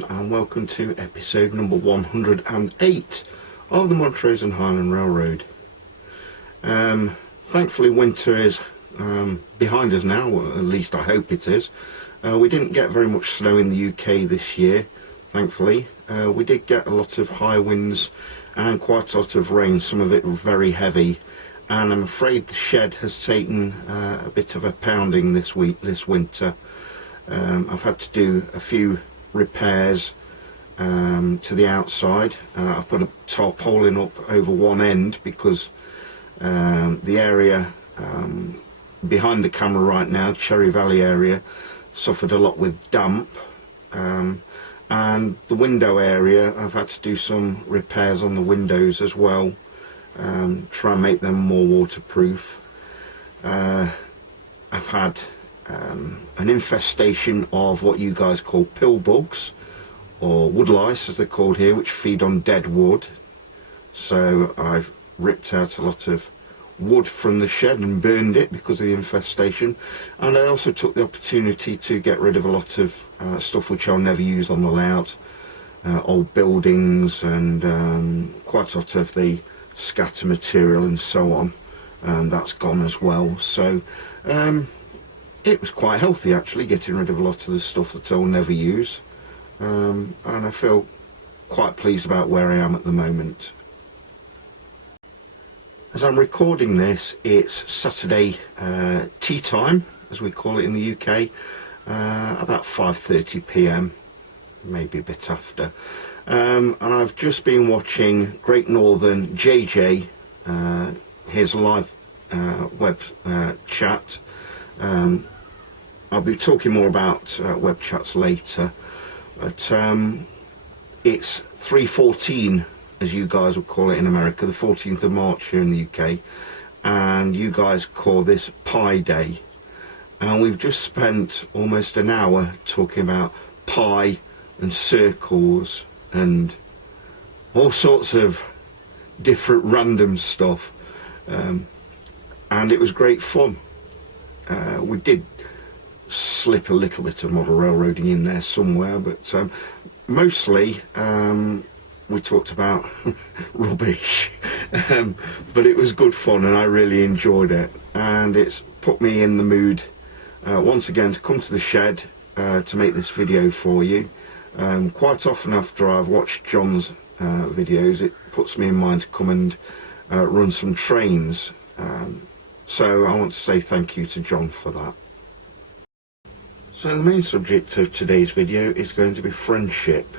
everyone, and welcome to episode number 108 of the Montrose and Highland Railroad. Thankfully winter is behind us now, or at least I hope it is. We didn't get very much snow in the UK this year, thankfully. We did get a lot of high winds and quite a lot of rain, some of it very heavy, and I'm afraid the shed has taken a bit of a pounding this winter. I've had to do a few repairs to the outside. I've put a tarpaulin up over one end because the area behind the camera right now, Cherry Valley area, suffered a lot with damp, and the window area, I've had to do some repairs on the windows as well, try and make them more waterproof. I've had an infestation of what you guys call pill bugs, or wood lice as they're called here, which feed on dead wood. So I've ripped out a lot of wood from the shed and burned it because of the infestation, and I also took the opportunity to get rid of a lot of stuff which I'll never use on the layout, old buildings and quite a lot of the scatter material and so on, and that's gone as well. So it was quite healthy actually, getting rid of a lot of the stuff that I'll never use, and I feel quite pleased about where I am at the moment. As I'm recording this, it's Saturday tea time, as we call it in the UK, about 5:30 p.m, maybe a bit after, and I've just been watching Great Northern JJ, his live web chat. I'll be talking more about web chats later, but it's 3:14, as you guys would call it in America, the 14th of March here in the UK, and you guys call this Pi Day, and we've just spent almost an hour talking about pi and circles and all sorts of different random stuff, and it was great fun. We did slip a little bit of model railroading in there somewhere, but mostly we talked about rubbish, but it was good fun and I really enjoyed it, and it's put me in the mood once again to come to the shed to make this video for you. Quite often after I've watched John's videos, it puts me in mind to come and run some trains, so I want to say thank you to John for that. So the main subject of today's video is going to be friendship.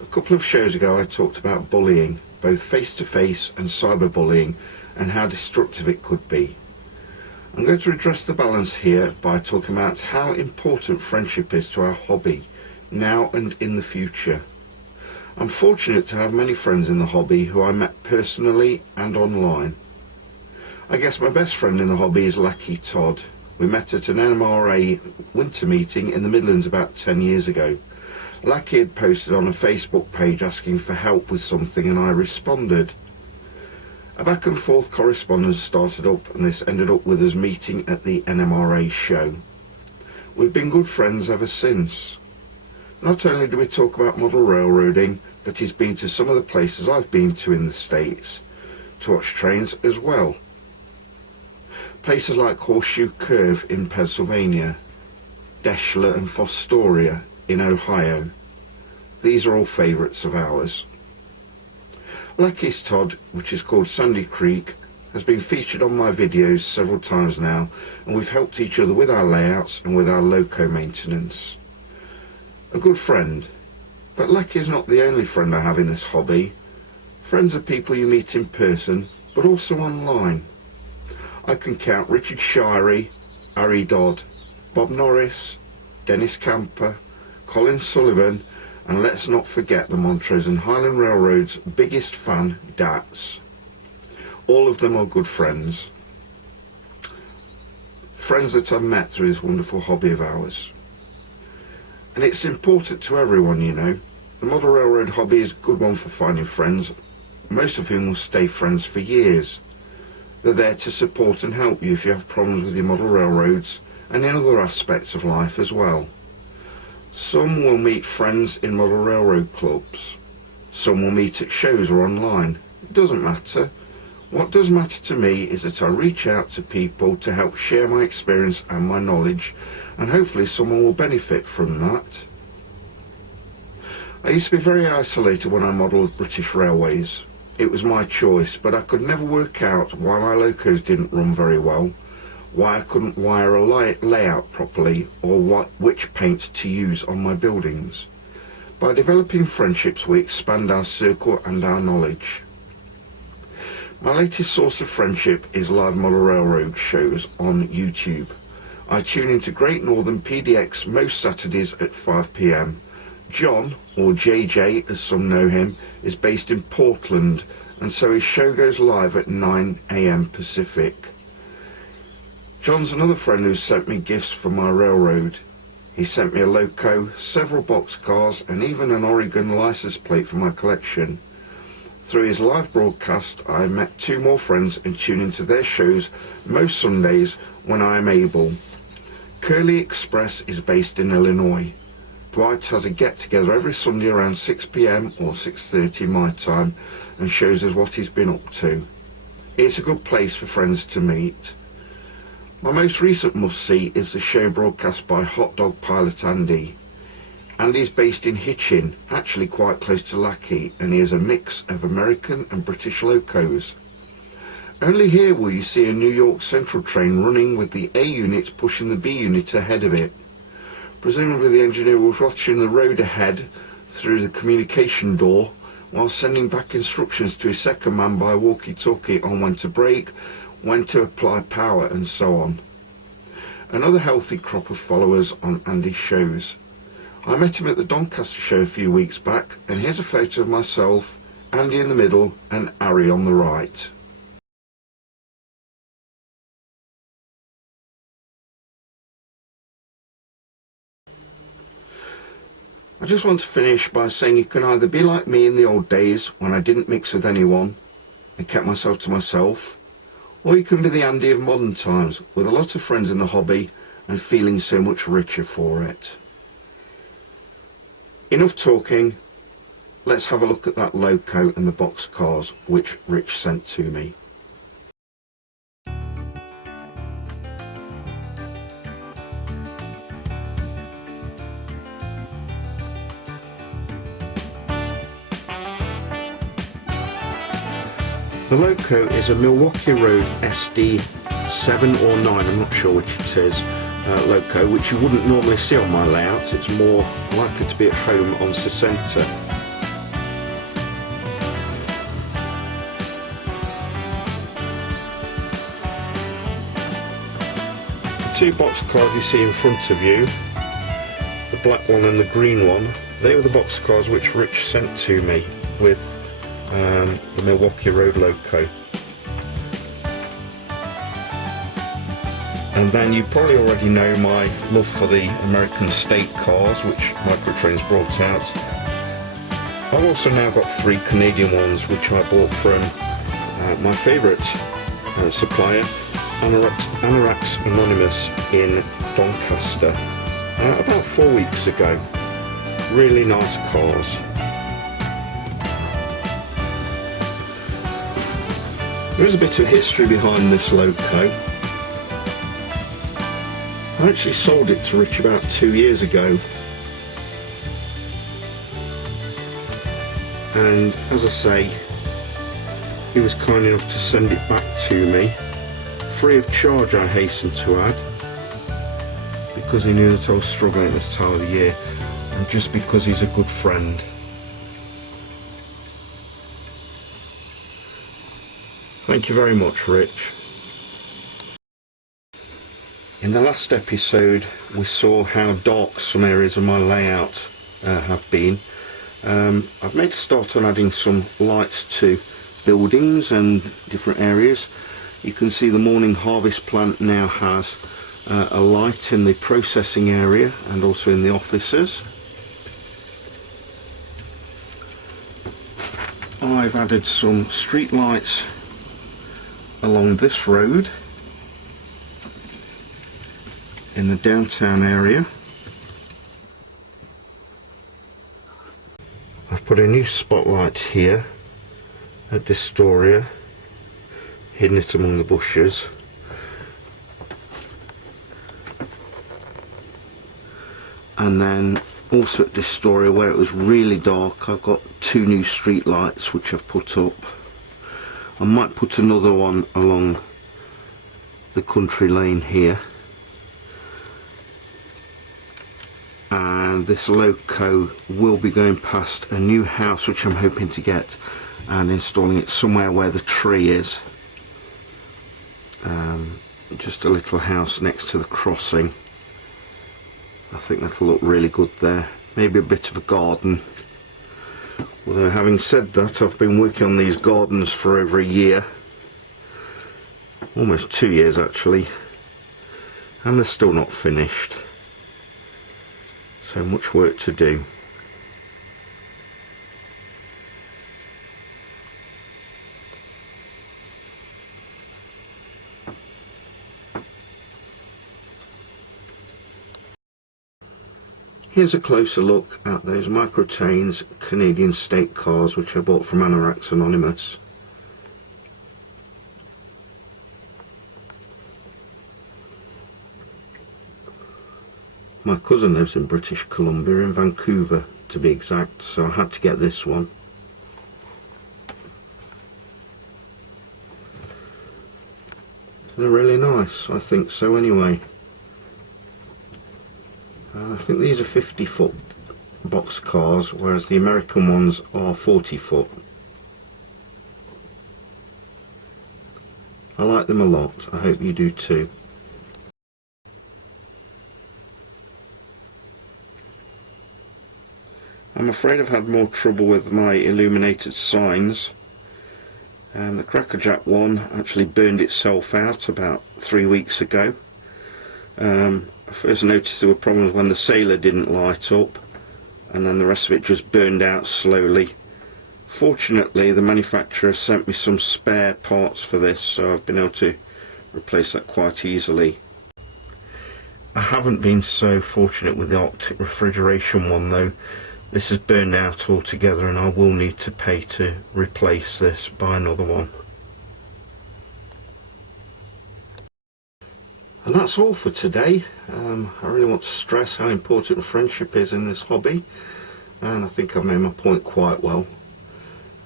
A couple of shows ago I talked about bullying, both face-to-face and cyberbullying, and how destructive it could be. I'm going to address the balance here by talking about how important friendship is to our hobby, now and in the future. I'm fortunate to have many friends in the hobby who I met personally and online. I guess my best friend in the hobby is Lucky Todd. We met at an NMRA winter meeting in the Midlands about 10 years ago. Lucky had posted on a Facebook page asking for help with something, and I responded. A back and forth correspondence started up, and this ended up with us meeting at the NMRA show. We've been good friends ever since. Not only do we talk about model railroading, but he's been to some of the places I've been to in the States to watch trains as well. Places like Horseshoe Curve in Pennsylvania, Deschler and Fostoria in Ohio. These are all favourites of ours. Lucky's Todd, which is called Sandy Creek, has been featured on my videos several times now, and we've helped each other with our layouts and with our loco maintenance. A good friend, but Lucky is not the only friend I have in this hobby. Friends are people you meet in person, but also online. I can count Richard Shirey, Harry Dodd, Bob Norris, Dennis Camper, Colin Sullivan, and let's not forget the Montrose and Highland Railroad's biggest fan, Dats. All of them are good friends. Friends that I've met through this wonderful hobby of ours. And it's important to everyone, you know. The model railroad hobby is a good one for finding friends, most of whom will stay friends for years. They're there to support and help you if you have problems with your model railroads and in other aspects of life as well. Some will meet friends in model railroad clubs. Some will meet at shows or online. It doesn't matter. What does matter to me is that I reach out to people to help share my experience and my knowledge, and hopefully someone will benefit from that. I used to be very isolated when I modelled British Railways. It was my choice, but I could never work out why my locos didn't run very well, why I couldn't wire a layout properly, or which paint to use on my buildings. By developing friendships, we expand our circle and our knowledge. My latest source of friendship is live model railroad shows on YouTube. I tune into Great Northern PDX most Saturdays at 5 p.m. John, or JJ as some know him, is based in Portland, and so his show goes live at 9 a.m. Pacific. John's another friend who sent me gifts for my railroad. He sent me a loco, several boxcars, and even an Oregon license plate for my collection. Through his live broadcast, I met 2 more friends and tune into their shows most Sundays when I am able. Curly Express is based in Illinois. Dwight has a get-together every Sunday around 6 p.m. or 6:30 my time and shows us what he's been up to. It's a good place for friends to meet. My most recent must-see is the show broadcast by Hot Dog Pilot Andy. Andy's based in Hitchin, actually quite close to Lackey, and he is a mix of American and British locos. Only here will you see a New York Central train running with the A unit pushing the B unit ahead of it. Presumably the engineer was watching the road ahead through the communication door while sending back instructions to his second man by walkie-talkie on when to brake, when to apply power and so on. Another healthy crop of followers on Andy's shows. I met him at the Doncaster show a few weeks back, and here's a photo of myself, Andy in the middle and Ari on the right. I just want to finish by saying you can either be like me in the old days when I didn't mix with anyone and kept myself to myself, or you can be the Andy of modern times with a lot of friends in the hobby and feeling so much richer for it. Enough talking, let's have a look at that loco and the boxcars which Rich sent to me. The loco is a Milwaukee Road SD 7 or 9, I'm not sure which it is, loco, which you wouldn't normally see on my layout. It's more likely to be at home on Sesenta. The 2 boxcars you see in front of you, the black one and the green one, they were the boxcars which Rich sent to me with the Milwaukee Road loco. And then you probably already know my love for the American state cars which Microtrains brought out. I've also now got 3 Canadian ones which I bought from my favourite supplier, Anorax Anonymous in Doncaster, about 4 weeks ago. Really nice cars. There is a bit of history behind this loco. I actually sold it to Rich about 2 years ago, and as I say, he was kind enough to send it back to me, free of charge I hasten to add, because he knew that I was struggling at this time of the year, and just because he's a good friend. Thank you very much, Rich. In the last episode we saw how dark some areas of my layout have been. I've made a start on adding some lights to buildings and different areas. You can see the morning harvest plant now has a light in the processing area and also in the offices. I've added some street lights along this road in the downtown area. put a new spotlight here at this story, hidden it among the bushes. And then also at this story where it was really dark, I've got 2 new street lights which I've put up. I might put another one along the country lane here. And this loco will be going past a new house which I'm hoping to get and installing it somewhere where the tree is. Just a little house next to the crossing. I think that'll look really good there. Maybe a bit of a garden. Although having said that, I've been working on these gardens for over a year. Almost 2 years actually. And they're still not finished. So much work to do. Here's a closer look at those Microtains Canadian state cars which I bought from Anoraks Anonymous. My cousin lives in British Columbia, in Vancouver to be exact, so I had to get this one. They're really nice, I think so anyway. I think these are 50-foot box cars, whereas the American ones are 40-foot. I like them a lot, I hope you do too. I'm afraid I've had more trouble with my illuminated signs. The crackerjack one actually burned itself out about 3 weeks ago. I first noticed there were problems when the sailor didn't light up, and then the rest of it just burned out slowly. Fortunately, the manufacturer sent me some spare parts for this, so I've been able to replace that quite easily. I haven't been so fortunate with the Arctic refrigeration one though. This is burned out altogether and I will need to pay to replace this by another one. And that's all for today. I really want to stress how important friendship is in this hobby, and I think I've made my point quite well.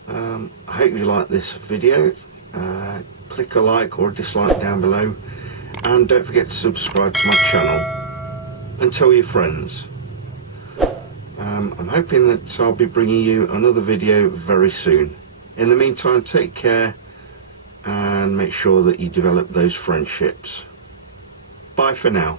I hope you like this video. Click a like or a dislike down below, and don't forget to subscribe to my channel and tell your friends. I'm hoping that I'll be bringing you another video very soon. In the meantime, take care and make sure that you develop those friendships. Bye for now.